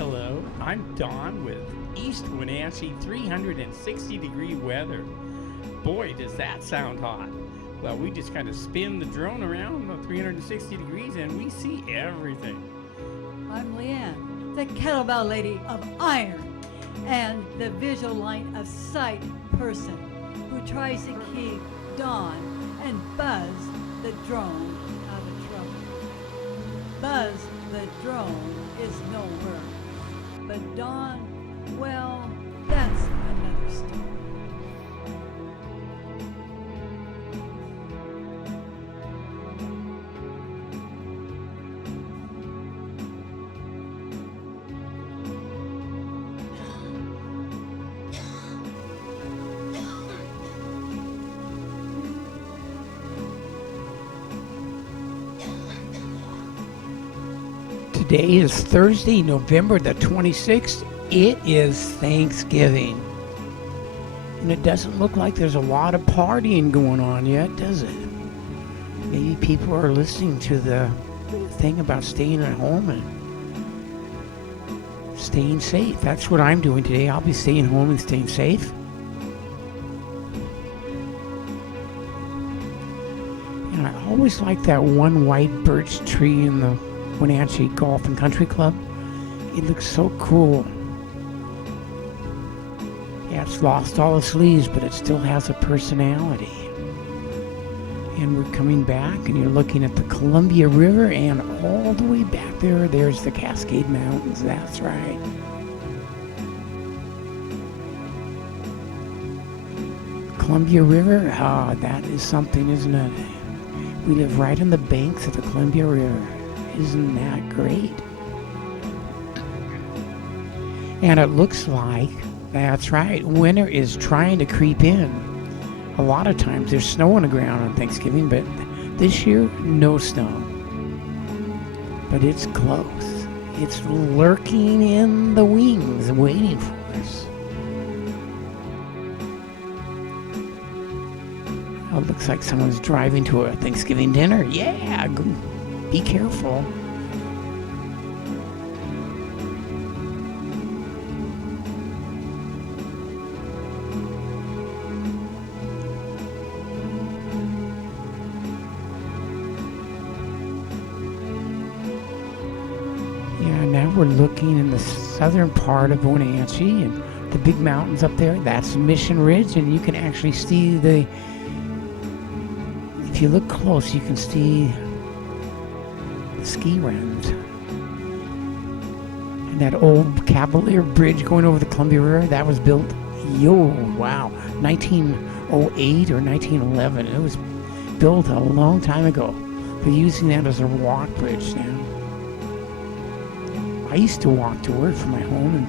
Hello, I'm Don with East Wenatchee 360-degree weather. Boy, does that sound hot. Well, we just kind of spin the drone around 360 degrees and we see everything. I'm Leanne, the kettlebell lady of iron and the visual line of sight person who tries to keep Don and Buzz the drone out of trouble. Buzz the drone is no worse. But Don, well, that's another story. Today is Thursday, November the 26th. It is Thanksgiving. And it doesn't look like there's a lot of partying going on yet, does it? Maybe people are listening to the thing about staying at home and staying safe. That's what I'm doing today. I'll be staying home and staying safe. And I always like that one white birch tree in the Wenatchee Golf and Country Club. It looks so cool. Yeah, it's lost all its leaves, but it still has a personality. And we're coming back, and you're looking at the Columbia River, and all the way back there, there's the Cascade Mountains. That's right. Columbia River, that is something, isn't it? We live right on the banks of the Columbia River. Isn't that great? And it looks like, that's right, winter is trying to creep in. A lot of times there's snow on the ground on Thanksgiving, but this year, no snow. But it's close. It's lurking in the wings, waiting for us. Oh, it looks like someone's driving to a Thanksgiving dinner. Yeah, be careful. Yeah, now we're looking in the southern part of Wenatchee and the big mountains up there. That's Mission Ridge, and you can actually see if you look close, you can see ski runs. And that old Cavalier Bridge going over the Columbia River, that was built, 1908 or 1911. It was built a long time ago. They're using that as a walk bridge now. I used to walk to work from my home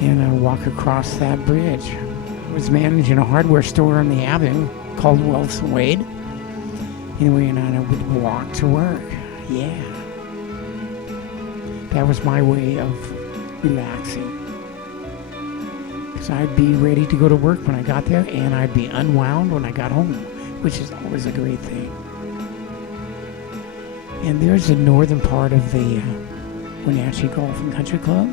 and walk across that bridge. I was managing a hardware store on the avenue called Wells & Wade. Anyway, and I would walk to work. Yeah. That was my way of relaxing. Because I'd be ready to go to work when I got there, and I'd be unwound when I got home, which is always a great thing. And there's the northern part of the Wenatchee Golf and Country Club.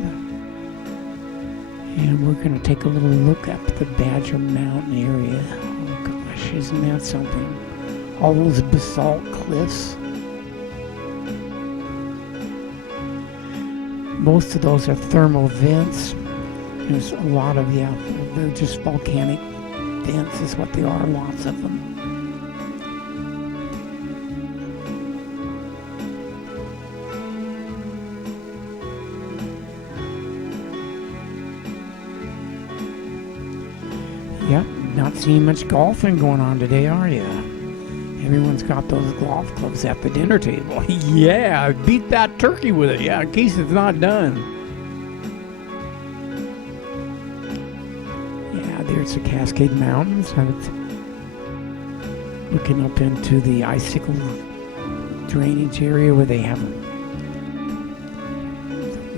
And we're going to take a little look up at the Badger Mountain area. Oh gosh, isn't that something? All those basalt cliffs. Most of those are thermal vents. There's a lot of, they're just volcanic vents is what they are, lots of them. Yep, not seeing much golfing going on today, are you? Everyone's got those golf clubs at the dinner table. Yeah, beat that turkey with it. Yeah, in case it's not done. Yeah, there's the Cascade Mountains. Looking up into the icicle drainage area where they have a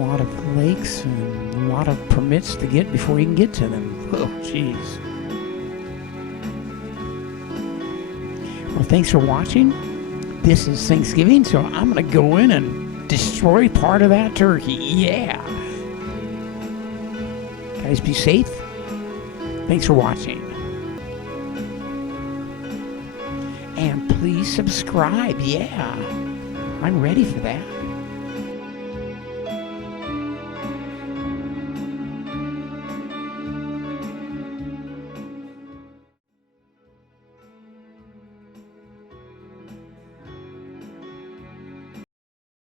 lot of lakes and a lot of permits to get before you can get to them. Oh, jeez. Well, thanks for watching. This is Thanksgiving, so I'm going to go in and destroy part of that turkey. Yeah. Guys, be safe. Thanks for watching. And please subscribe. Yeah. I'm ready for that.